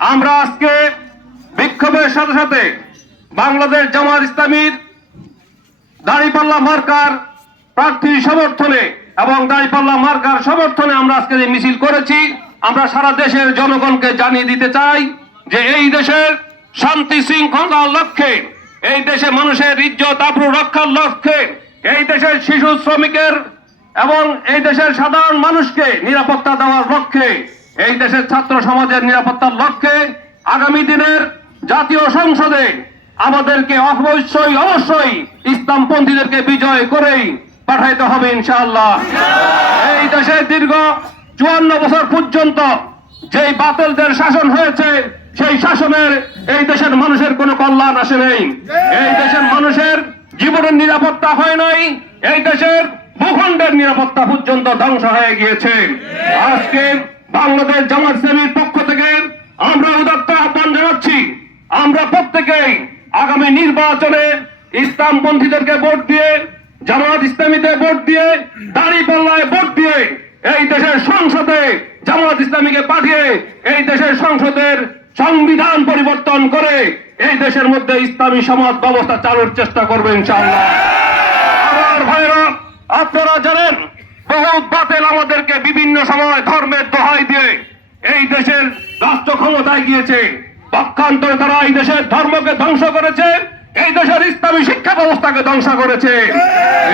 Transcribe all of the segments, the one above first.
আমরা আজকে বিক্ষোভের সাথে সাথে বাংলাদেশ জামাত ইসলামীর দাঁড়িপাল্লা মার্কার প্রার্থীর সমর্থনে এবং দাঁড়িপাল্লা মার্কার সমর্থনে আমরা আজকে যে মিছিল করেছি, আমরা সারা দেশের জনগণকে জানিয়ে দিতে চাই যে এই দেশের শান্তি শৃঙ্খলার লক্ষ্যে, এই দেশে মানুষের ইজ্জত আবরু রক্ষার লক্ষ্যে, এই দেশের শিশু শ্রমিকের এবং এই দেশের সাধারণ মানুষকে নিরাপত্তা দেওয়ার লক্ষ্যে, এই দেশের ছাত্র সমাজের নিরাপত্তার লক্ষ্যে আগামী দিনের জাতীয় সংসদে আমাদেরকে অবশ্যই ইসলামপন্থীদেরকে বিজয় করেই পাঠাইতে হবে ইনশাআল্লাহ। এই দেশে দীর্ঘ 54 বছর পর্যন্ত যেই বাতিলদের শাসন হয়েছে, সেই শাসনের এই দেশের মানুষের কোনো কল্যাণ আসে নাই। এই দেশের মানুষের জীবনের নিরাপত্তা হয় নাই, এই দেশের ভূখণ্ডের নিরাপত্তা পর্যন্ত ধ্বংস হয়ে গিয়েছে। আজকে বাংলাদেশ জামাত ইসলামীর পক্ষ থেকে আমরা উদাত্ত আহ্বান জানাচ্ছি, আমরা প্রত্যেকেই আগামী নির্বাচনে ইসলামপন্থীদেরকে ভোট দিয়ে, জামাত ইসলামীতে ভোট দিয়ে, দাঁড়িপাল্লায় ভোট দিয়ে এই দেশের সংসদে জামাত ইসলামীকে পাঠিয়ে এই দেশের সংসদের সংবিধান পরিবর্তন করে এই দেশের মধ্যে ইসলামী সমাজ ব্যবস্থা চালুর চেষ্টা করবে ইনশাআল্লাহ। আমার ভাইরা, আপনারা জানেন বহুত বাতিল আমাদেরকে বিভিন্ন সময় ধর্মের দোহাই দিয়ে এই দেশের রাষ্ট্র ক্ষমতায় গিয়েছে। পক্ষান্তরে তারা এই দেশের ধর্মকে ধ্বংস করেছে, এই দেশের ইসলামী শিক্ষা ব্যবস্থাকে ধ্বংস করেছে,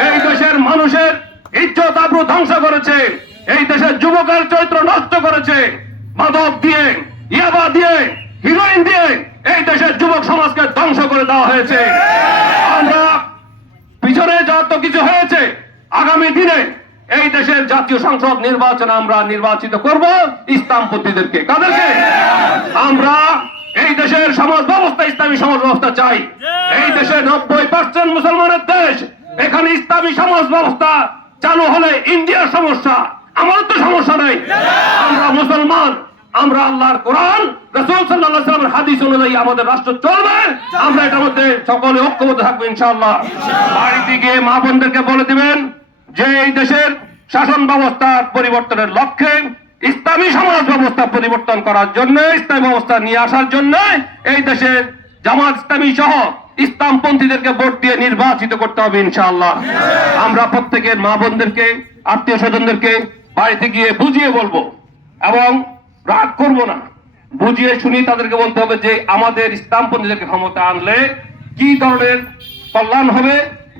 এই দেশের মানুষের ইজ্জত আবরু ধ্বংস করেছে, এই দেশের যুবকের চরিত্র নষ্ট করেছে। মাদক দিয়ে, ইয়াবা দিয়ে, হিরোইন দিয়ে এই দেশের যুবক সমাজকে ধ্বংস করে দেওয়া হয়েছে। আমরা পিছনে যত কিছু হয়েছে, আগামী দিনে এই দেশের জাতীয় সংসদ নির্বাচনে আমরা নির্বাচিত করব ইসলামপন্থীদেরকে। কাদেরকে? আমরা এই দেশের সমাজ ব্যবস্থা ইসলামী সমাজ ব্যবস্থা চাই। এই দেশে 90% মুসলমানের দেশ, এখানে ইসলামী সমাজ ব্যবস্থা চালু হলে ইন্ডিয়ার সমস্যা, আমাদের তো সমস্যা নেই। আমরা মুসলমান, আমরা আল্লাহর কোরআন, রাসূল সাল্লাল্লাহু আলাইহি ওয়াসাল্লামের হাদিস অনুযায়ী আমাদের রাষ্ট্র চলবে। আমরা এটার মধ্যে সকলে ঐক্যবদ্ধ থাকবো ইনশাআল্লাহ। বাড়িতে গিয়ে মা বোনদেরকে বলে দিবেন যে এই দেশের শাসন ব্যবস্থার পরিবর্তনের লক্ষ্যে, ইসলামী সমাজ ব্যবস্থা পরিবর্তন করার জন্য, ইসলামী ব্যবস্থা নিয়ে আসার জন্য এই দেশের জামাত ইসলামী সহ ইসলামপন্থীদেরকে ভোট দিয়ে নির্বাচিত করতে হবে ইনশাআল্লাহ। আমরা প্রত্যেকের মা বোনদেরকে, আত্মীয় স্বজনদেরকে বাড়িতে গিয়ে বুঝিয়ে বলবো এবং রাগ করব না, বুঝিয়ে শুনি তাদেরকে বলতে হবে যে আমাদের ইসলামপন্থীদেরকে ক্ষমতা আনলে কি ধরনের কল্যাণ হবে,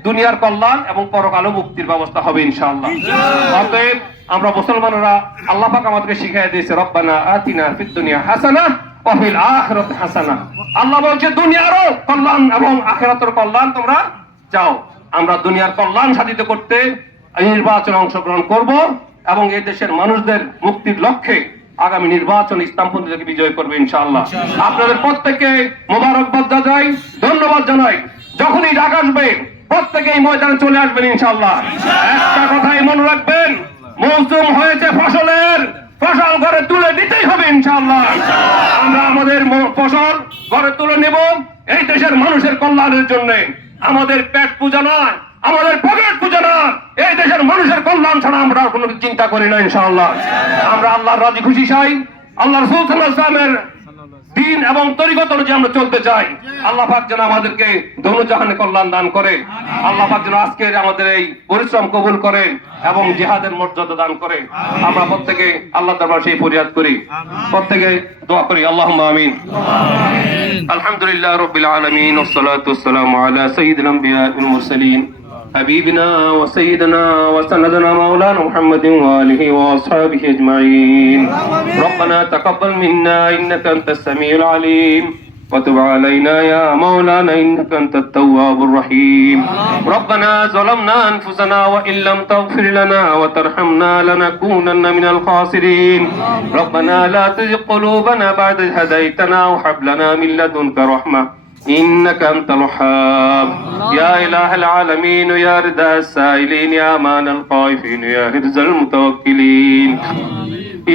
দুনিয়ার কল্যাণ এবং পরকালে মুক্তির ব্যবস্থা হবে ইনশাআল্লাহ। অতএব আমরা মুসলমানরা, আল্লাহ পাক আমাদেরকে শিখিয়ে দিয়েছে রব্বানা আতিনা ফিদ দুনিয়া হাসানাহ ওয়া ফিল আখিরাতি হাসানাহ। আল্লাহ বলছে দুনিয়ারও কল্যাণ এবং আখিরাতের কল্যাণ তোমরা চাও। আমরা দুনিয়ার কল্যাণ সাধিত করতে নির্বাচনে অংশগ্রহণ করব এবং এই দেশের মানুষদের মুক্তির লক্ষ্যে আগামী নির্বাচন ইসলামপন্থীদেরকে বিজয় করবে ইনশাআল্লাহ। আপনাদের প্রত্যেককে মোবারকবাদ জানাই, ধন্যবাদ জানাই। যখনই ডাক আসবে প্রত্যেকেই ময়দানে চলে আসবেন ইনশাআল্লাহ। একটা কথাই মনে রাখবেন, মৌসুম হয়েছে ফসলের, ফসল ঘরে তুলে দিতেই হবে ইনশাআল্লাহ। আমরা আমাদের ফসল ঘরে তুলে নেব এই দেশের মানুষের কল্যাণের জন্য। আমাদের পেট পূজা নয়, আমাদের পকেট পূজা নয়, এই দেশের মানুষের কল্যাণ ছাড়া আমরা কোনো চিন্তা করি না ইনশাআল্লাহ। আমরা আল্লাহর রাজি খুশি চাই, আল্লাহ রাসূল সাল্লাল্লাহু আলাইহি ওয়াসাল্লামের দিন এবং তরিকত অনুযায়ী আমরা চলতে চাই। আল্লাহ পাক যেন আমাদেরকে দোনো জাহানে কল্যাণ দান করে। আল্লাহ পাক যেন আজকের আমাদের এই পরিশ্রম কবুল করেন এবং জিহাদের মর্যাদা দান করে। আমরা প্রত্যেকে আল্লাহ দরবারে সেই ফরিয়াদ করি, প্রত্যেকে দোয়া করি, আল্লাহুম্মা আমিন। আলহামদুলিল্লাহ রাব্বিল আলামিন ওয়াস সালাতু ওয়াস সালামু আলা সাইয়্যিদিল আমবিয়া ওয়াল মুরসালিন حبيبنا وسيدنا وسندنا مولانا محمد وآله وأصحابه أجمعين. ربنا تقبل منا إنك أنت السميع العليم وتب علينا يا مولانا إنك أنت التواب الرحيم. ربنا ظلمنا أنفسنا وإن لم تغفر لنا وترحمنا لنكونن من الخاسرين. ربنا لا تزغ قلوبنا بعد إذ هديتنا وهب لنا من لدنك رحمة إنك أنت الوهاب. يا إله العالمين يا رضا السائلين يا أمان الخائفين يا حرز المتوكلين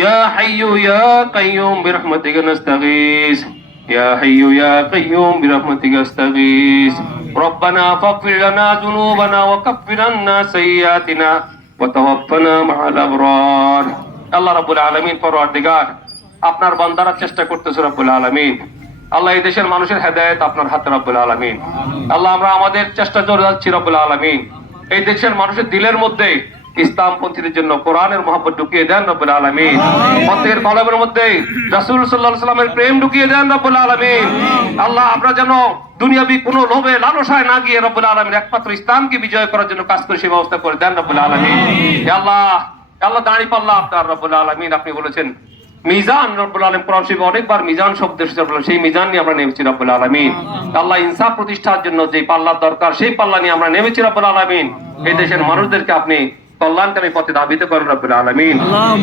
يا حي يا قيوم برحمتك نستغيث يا حي يا قيوم برحمتك استغيث. ربنا فاغفر لنا ذنوبنا وكفر عنا سيئاتنا وتوفنا مع الأبرار. الله رب العالمين পরওয়ারদিগার আপনার বান্দারা চেষ্টা করতেছে রব্বুল আলামিন। আল্লাহ এই দেশের মানুষের হেদায়েত আপনার হাতে রব্বুল আলামিন। আল্লাহ আমরা আমাদের চেষ্টা করে যাচ্ছি রব্বুল আলামিন, এই দেশের মানুষের দিলের মধ্যে ইসলামপন্থীদের জন্য কোরআনের মহব্বত ঢুকিয়ে দেন রব্বুল আলামিন। প্রত্যেকের কলবের মধ্যে রাসূল সাল্লাল্লাহু আলাইহি সাল্লামের প্রেম ঢুকিয়ে দেন রব্বুল আলামিন। আল্লাহ আমরা যেন দুনিয়াবি কোনো লোভে লালসায় না গিয়ে রব্বুল আলামিন একমাত্র ইসলামকে বিজয় করার জন্য কাজ করে সেই ব্যবস্থা করে দেন রব্বুল আলামিন। হে আল্লাহ, আল্লাহ দাঁড়িপাল্লা আপনার রব্বুল আলামিন, আপনি বলেছেন মিজান রব্বুল আলামিন, কোরআন শরীফে অনেকবার মিজান শব্দ এসেছে, সেই মিজান নিয়ে আমরা নেমেছি রব্বুল আলামিন। আল্লাহ ইনসাফ প্রতিষ্ঠার জন্য যে পাল্লার দরকার সেই পাল্লা নিয়ে আমরা নেমেছি রব্বুল আলামিন। এই দেশের মানুষদেরকে আপনি কল্যাণকামী পথে ধাবিত করেন রব্বুল আলামিন।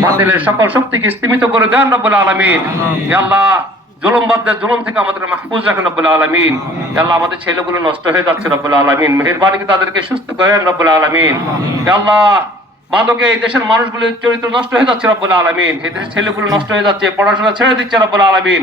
বাতিলের সকল শক্তিকে স্তিমিত করে দেন রব্বুল আলামিন। হে আল্লাহ, জুলুমবাদদের জুলুম থেকে আমাদের মাহফুজ রাখেন রব্বুল আলামিন। হে আল্লাহ, আমাদের ছেলেগুলো নষ্ট হয়ে যাচ্ছে রব্বুল আলামিন, মেহেরবানি করে তাদেরকে সুস্থ করেন রব্বুল আলামিন। হে আল্লাহ, মাদকে এই দেশের মানুষগুলোর চরিত্র নষ্ট হয়ে যাচ্ছে রব্বুল আলামিন, এই দেশের ছেলেগুলো নষ্ট হয়ে যাচ্ছে, পড়াশোনা ছেড়ে দিচ্ছে রব্বুল আলামিন।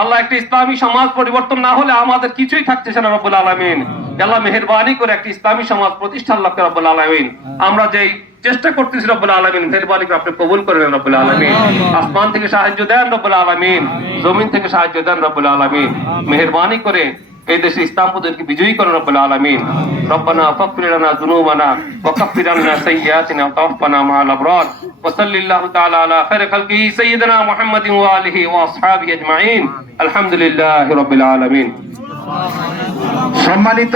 আল্লাহ, একটা ইসলামী সমাজ পরিবর্তন না হলে আমাদের কিছুই থাকতেছে না রব্বুল আলামিন। আল্লাহ মেহেরবানি করে একটি ইসলামী সমাজ প্রতিষ্ঠার লক্ষ্যে রব্বুল আলামিন আমরা যেই চেষ্টা করতেছি রব্বুল আলামিন, মেহেরবানি করে আপনি কবুল করেন রব্বুল আলামিন। আসমান থেকে সাহায্য দেন রব্বুল আলামিন, জমিন থেকে সাহায্য দেন রব্বুল আলামিন। মেহেরবানি করে এই দেশে ইসলামপন্থীদেরকে বিজয়ী করেন রব্বুল আলামিন। রব্বানা ফাগফির লানা যুনুবানা ওয়া কাফির আন্না সাইয়্যাতিনা ওয়া তাওফানা মা'আল আবরার ওয়া সাল্লাল্লাহু তাআলা আলা খায়রি খালকিহি সাইয়্যিদিনা মুহাম্মাদিন ওয়া আলিহি ওয়া আসহাবিহি আজমাইন। আলহামদুলিল্লাহি রাব্বিল আলামিন। সম্মানিত